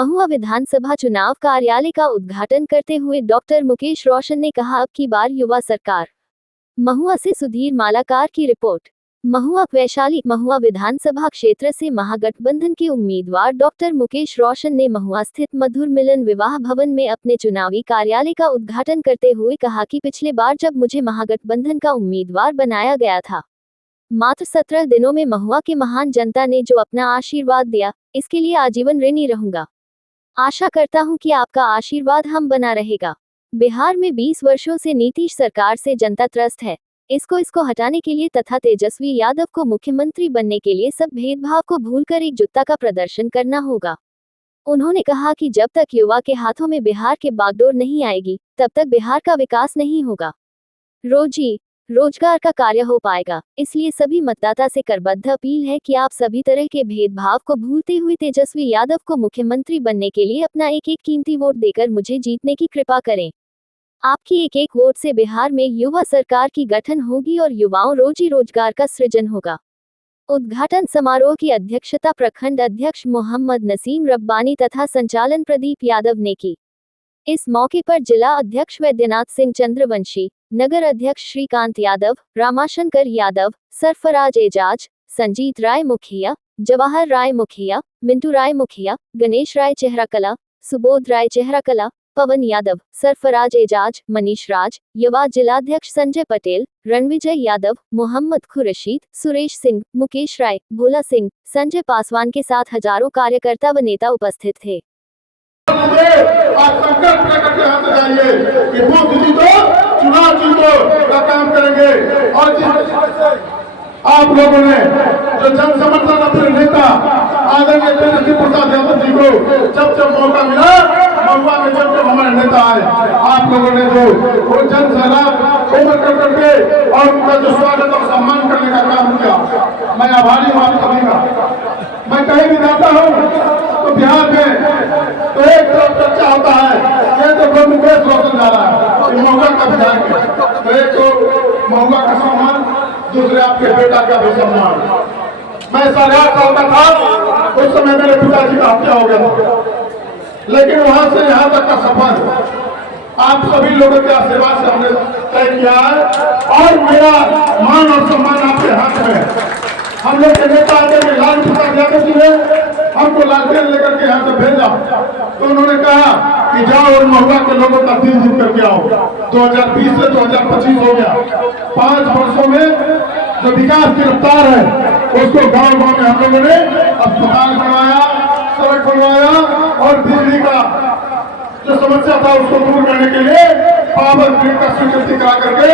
महुआ विधानसभा चुनाव कार्यालय का उद्घाटन करते हुए डॉक्टर मुकेश रोशन ने कहा, अब की बार युवा सरकार। महुआ से सुधीर मालाकार की रिपोर्ट। महुआ वैशाली महुआ विधानसभा क्षेत्र से महागठबंधन के उम्मीदवार डॉक्टर मुकेश रोशन ने महुआ स्थित मधुर मिलन विवाह भवन में अपने चुनावी कार्यालय का उद्घाटन करते हुए कहा कि पिछले बार जब मुझे महागठबंधन का उम्मीदवार बनाया गया था, मात्र 17 दिनों में महुआ के महान जनता ने जो अपना आशीर्वाद दिया, इसके लिए आजीवन ऋणी रहूंगा। आशा करता हूं कि आपका आशीर्वाद हम बना रहेगा। बिहार में 20 वर्षों से नीतीश सरकार से जनता त्रस्त है। इसको हटाने के लिए तथा तेजस्वी यादव को मुख्यमंत्री बनने के लिए सब भेदभाव को भूलकर एकजुटता का प्रदर्शन करना होगा। उन्होंने कहा कि जब तक युवा के हाथों में बिहार के बागडोर नहीं आएगी, तब तक बिहार का विकास नहीं होगा, रोजगार का कार्य हो पाएगा। इसलिए सभी मतदाता से करबद्ध अपील है कि आप सभी तरह के भेदभाव को भूलते हुए तेजस्वी यादव को मुख्यमंत्री बनने के लिए अपना एक एक कीमती वोट देकर मुझे जीतने की कृपा करें। आपकी एक एक वोट से बिहार में युवा सरकार की गठन होगी और युवाओं रोजी रोजगार का सृजन होगा। उद्घाटन समारोह की अध्यक्षता प्रखंड अध्यक्ष मोहम्मद नसीम रब्बानी तथा संचालन प्रदीप यादव ने की। इस मौके पर जिला अध्यक्ष वैद्यनाथ सिंह चंद्रवंशी, नगर अध्यक्ष श्रीकांत यादव, रामाशंकर यादव, सरफराज एजाज, संजीत राय मुखिया, जवाहर राय मुखिया, मिंटू राय मुखिया, गणेश राय चेहराकला, सुबोध राय चेहराकला, पवन यादव, सरफराज एजाज, मनीष राज, युवा जिलाध्यक्ष संजय पटेल, रणविजय यादव, मोहम्मद खुर्शीद, सुरेश सिंह, मुकेश राय, भोला सिंह, संजय पासवान के साथ हजारों कार्यकर्ता व नेता उपस्थित थे। आप संकल्प लेकर के हाथ जाइए कि बूथ जीतो, चुनाव जीतो का काम करेंगे। और आप लोगों ने जो जन समर्थन अपने नेता आदरणीय तेजस्वी प्रसाद यादव जी को जब मौका मिला, महुआ में जब हमारे नेता आए, आप लोगों ने जो वो जन सैलाब उमड़ कर करके और उनका जो स्वागत और सम्मान करने का काम किया, मैं आभारी हूँ आप सभी का। मैं कहीं भी जाता हूँ तो बिहार में तो एक तरफ चर्चा होता है, ये तो मुकेश रोशन जा रहा है, महुआ का विधायक है, तो एक तो महुआ का सम्मान, दूसरे आपके बेटा का भी सम्मान। मैं 8.5 साल का था, उस समय मेरे पिताजी का हत्या हो गया था, लेकिन वहां से यहाँ तक का सफर आप सभी लोगों के आशीर्वाद से हमने तय किया है और मेरा मान और सम्मान आपके हाथ में है। हम लोग के नेता आदरणीय लालू प्रसाद यादव जी ने हमको लालटेन लेकर के यहाँ से भेजा, तो उन्होंने कहा कि जाओ और महुआ के लोगों का दिल जीत करके आओ। 2020 से 2025 हो गया, 5 वर्षों में जो विकास की रफ्तार है उसको गांव गांव में हम लोगों ने अस्पताल बनवाया, सड़क बनवाया और बिजली का जो समस्या था उसको दूर करने के लिए पावर ग्रिड का स्वीकृति करा करके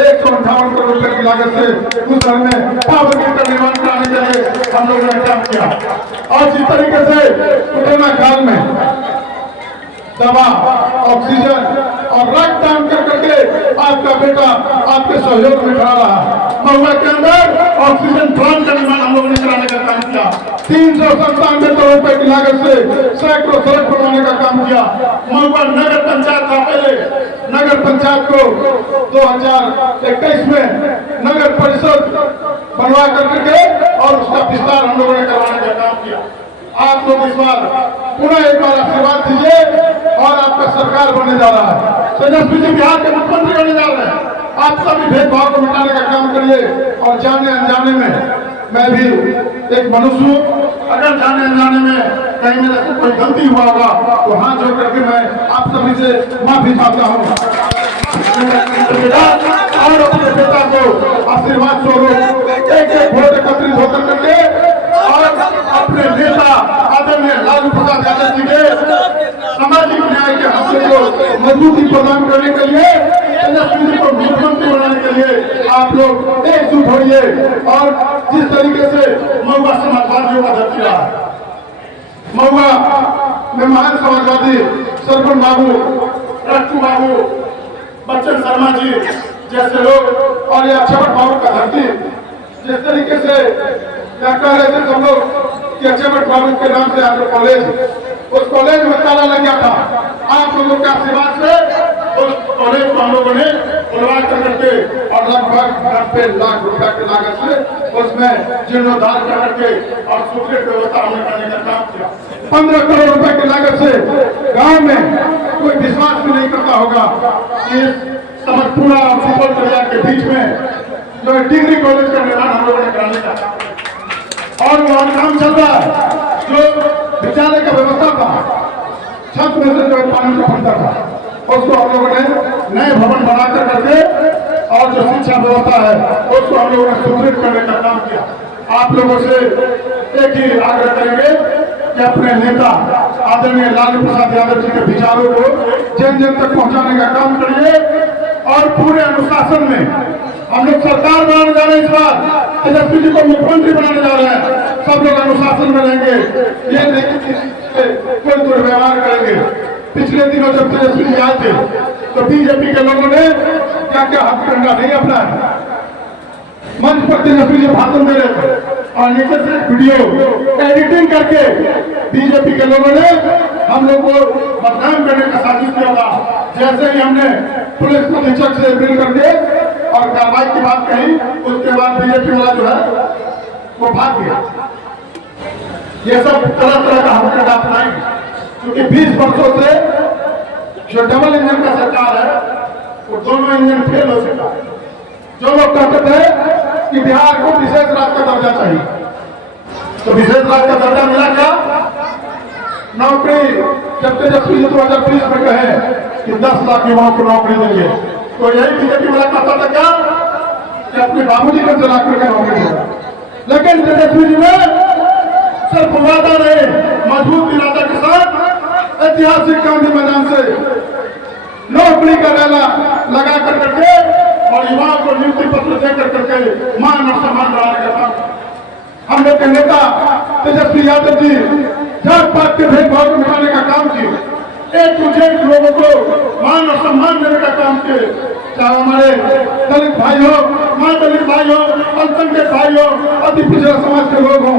158 करोड़ रुपए की लागत से उस घर में पावर ग्रिड का निर्माण कराने के लिए हम लोगों ने काम किया। और जिस तरीके से कोरोना काल में दवा, ऑक्सीजन और रक्तदान कर करके आपका बेटा आपके सहयोग में खड़ा रहा। महुआ के अंदर ऑक्सीजन प्लांट का निर्माण हम लोगों ने कराने का काम किया। 397 करोड़ रुपए की लागत से सैकड़ों सड़क बनवाने का काम किया। महुआ नगर पंचायत था, पहले नगर पंचायत को 2021 में नगर परिषद बनवा करके और उसका विस्तार हम लोगों ने करवाने का काम किया। आप लोग इस बार पुनः एक बार आशीर्वाद दीजिए और आपका सरकार बनने जा रहा है। तेजस्वी जी बिहार के मुख्यमंत्री बनने जा रहे हैं। आप सभी भेदभाव को मिटाने का काम करिए और जाने अनजाने में मैं भी एक मनुष्य हूँ, अगर जाने अनजाने में कहीं मेरे से कोई गलती हुआ होगा तो हाथ जोड़ करके मैं आप सभी से माफी मांगता हूँ और अपने बेटा को आशीर्वाद स्वरूप एक एक वोट एकत्रित होकर करके और अपने नेता आदरणीय लालू प्रसाद यादव जी के सामाजिक न्याय के हक को मजबूती प्रदान करने के लिए, तेजस्वी जी को मुख्यमंत्री बनाने के लिए आप लोग एकजुट होइए। और जिस तरीके से महुआ समाजवादियों का धरती रहा है, महुआ में महान समाजवादी सरपंच बाबू, रट्टू बाबू, बच्चन शर्मा जी जैसे लोग और यह अक्षय बाबू का धरती, जिस तरीके से क्या कह रहे थे सब लोग कि अक्षय बाबू के नाम से आपका कॉलेज, उस कॉलेज में ताला लग गया था। आप लोगों के आशीर्वाद से उस कॉलेज को हम लोगों ने खुलवा करके और लगभग 90 लाख रुपए की लागत से उसमें जीर्णोद्धार करके और सुदृढ़ व्यवस्था हमने करने का काम किया। 15 करोड़ रुपए की लागत से गांव में कोई विश्वास भी नहीं करता होगा कि समरपुरा और सुपौल बाजार के बीच में जो डिग्री कॉलेज का निर्माण हम लोगों ने कराने का और वहां काम चल रहा है। जो विद्यालय का व्यवस्था था, छत में से जो पानी का बनता था, उसको हम लोगों ने नए भवन बनाकर करके और जो शिक्षा व्यवस्था है उसको हम लोगों ने सुदृढ़ करने का काम किया। आप लोगों से एक ही आग्रह करेंगे कि अपने नेता आदरणीय लालू प्रसाद यादव जी के विचारों को जन जन तक पहुंचाने का काम करिए और पूरे अनुशासन में हम लोग सरकार बनाने जा रहे हैं। इस बार तेजस्वी जी को मुख्यमंत्री बनाने जा रहे हैं। सब लोग अनुशासन में रहेंगे, ये नहीं कोई दुर्व्यवहार करेंगे। पिछले दिनों जब तेजस्वी जी आए थे तो बीजेपी के लोगों ने क्या क्या हथकंडा नहीं अपनाया। मंच पर तेजस्वी जी भाषण दे रहे थे और नीचे से वीडियो एडिटिंग करके बीजेपी के लोगों ने हम लोग को बदनाम करने का साजिश किया था। जैसे ही हमने पुलिस अधीक्षक से मिल करके और कार्रवाई की बात कही, उसके बाद बीजेपी वाला जो है वो भाग गया। ये सब तरह तरह का हथकंडा अपनाएंगे क्योंकि 20 वर्षों से जो डबल इंजन का सरकार है वो दोनों इंजन फेल हो चुका है। जो लोग कहते थे कि बिहार को विशेष राज्य का दर्जा चाहिए, तो विशेष राज्य का दर्जा मिला क्या? नौकरी जब तेजस्वी जी 2020 में कहे कि 10 लाख युवाओं को नौकरी देंगे, तो यही बीजेपी वाला कहता था क्या कि अपने बाबूजी को जला करके नौकरी देगा। लेकिन तेजस्वी जी ने सिर्फ वादा नहीं, मजबूत इरादा के साथ ऐतिहासिक गांधी मैदान से नौकरी का रैला लगा कर करके और युवाओं को नियुक्ति पत्र देकर करके मान और सम्मान बढ़ाने का काम हम लोग के नेता तेजस्वी यादव जी जात पात के भेदभाव को मिटाने का काम किए। एक टू जेड लोगों को मान और सम्मान देने का काम किए। चाहे हमारे दलित भाई हो, मां दलित भाई हो, अल्पसंख्यक भाई हो, अति पिछड़ा समाज के लोग हों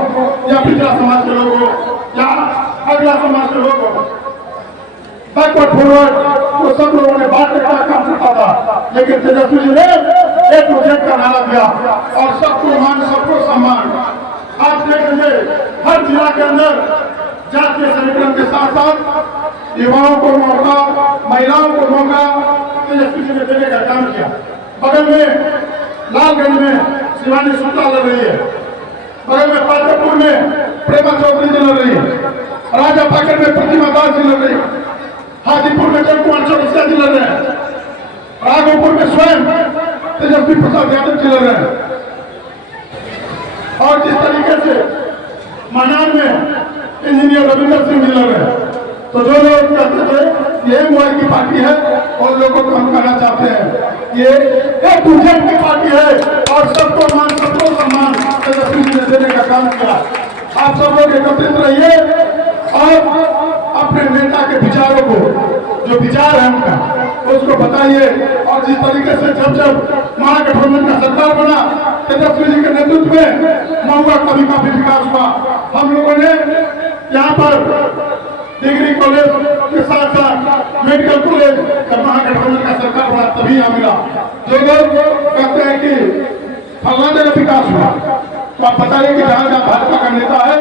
या पिछड़ा समाज के लोग हो या अगला समाज के लोग हो, बैकवर्ड फॉरवर्ड तो सब लोगों ने बात का काम करता था। लेकिन तेजस्वी जी ने एक टू जेड का नारा दिया और सबको मान सबको सम्मान। आप देख लीजिए हर जिला के अंदर जातीय समीकरण के साथ साथ युवाओं को मौका, महिलाओं को मौका तेजस्वी जी ने देने का काम किया। बगल में लालगंज में शिवानी शुक्ला लड़ रही है, बगल में पाटपुर में प्रेमा चौधरी जी लड़ रही है, राजा पाकर में प्रतिमा दास जी लड़ रही है, हाजीपुर में जयकुमार चौरसिया जी लड़ रहे हैं, राघोपुर में स्वयं तेजस्वी प्रसाद यादव जी लड़ रहे हैं। और जिस तरीके से मनान में इंजीनियर रविंदर सिंह जी लड़ रहे हैं, तो जो लोग कहते थे ये मोदी की पार्टी है और लोगों को हम कहना चाहते हैं ये एक दूसरे की पार्टी है और सबको मान सबको सम्मान तेजस्वी जी ने देने का काम किया। आप सब लोग एकत्रित रहिए और अपने नेता के विचारों को, जो विचार है उनका, उसको बताइए। और जिस तरीके से जब महागठबंधन का सरकार बना तेजस्वी जी के नेतृत्व में महुआ का भी काफी विकास हुआ। हम लोगों ने यहाँ पर डिग्री कॉलेज के साथ साथ मेडिकल कॉलेज जब महागठबंधन का सरकार बना तभी यहाँ मिला। जो लोग कहते हैं कि फलना जगह विकास हुआ, तो आप बताइए कि जहाँ जहाँ भाजपा का नेता है,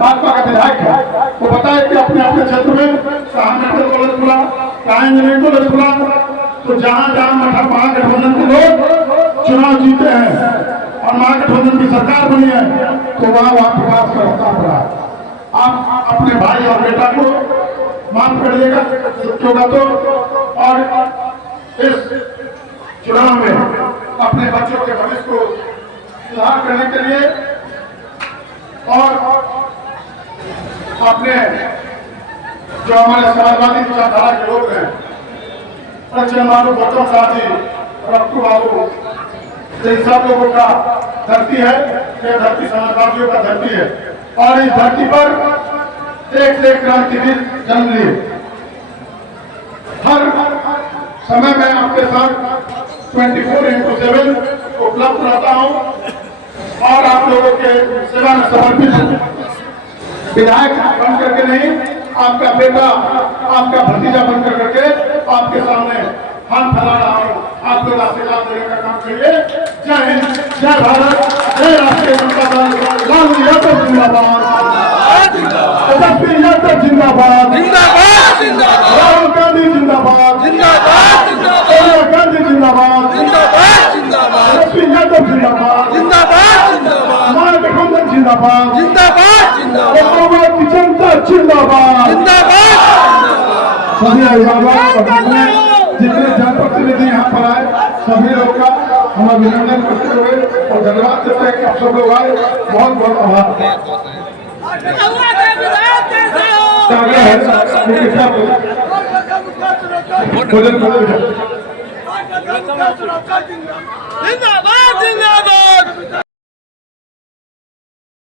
भाजपा का विधायक है, वो बताए कि अपने अपने क्षेत्र में कहाँ मेडिकल कॉलेज खुला, कहाँ इंजीनियरिंग कॉलेज खुला। तो जहाँ जहाँ महागठबंधन के लोग चुनाव जीते हैं और महागठबंधन की सरकार बनी है, तो वहाँ विकास का रास्ता पड़ा। आप अपने भाई और बेटा को माफ करिएगा होगा तो, और इस चुनाव में अपने बच्चों के भविष्य को सुधार करने के लिए और अपने जो हमारे समाजवादी विचारधारा के लोग हैं, रंजन बाबू, गौतम साहब जी, रफ्तू बाबू, इन सब लोगों का धरती है, ये धरती समाजवादियों का धरती है। और इस धरती पर एक से एक क्रांतिवीर जन्म लिए। हर समय में आपके साथ 24/7 उपलब्ध रहता हूं और आप लोगों के सेवा में समर्पित हूं। विधायक बन करके नहीं, आपका बेटा, आपका भतीजा बन करके आपके सामने हाथ फैला रहा हूं। आप लोग आशीर्वाद देने का काम करिए। जय हिंद, जय भारत। हे राष्ट्रीय जनता दल, लालू यादव जिंदाबाद, तेजस्वी यादव जिंदाबाद, राहुल गांधी जिंदाबाद, सोनिया गांधी जिंदाबाद, तेजस्वी यादव जिंदाबाद, महागठबंधन जिंदाबाद, कांग्रेस की जनता जिंदाबाद। सभी अभिभावक जितने जनप्रतिनिधि यहाँ पर आए सभी लोग का हम अभिनंदन करते हुए और धन्यवाद देते हैं कि आप सब लोग आए, बहुत बहुत आभार। जिंदाबाद जिंदाबाद।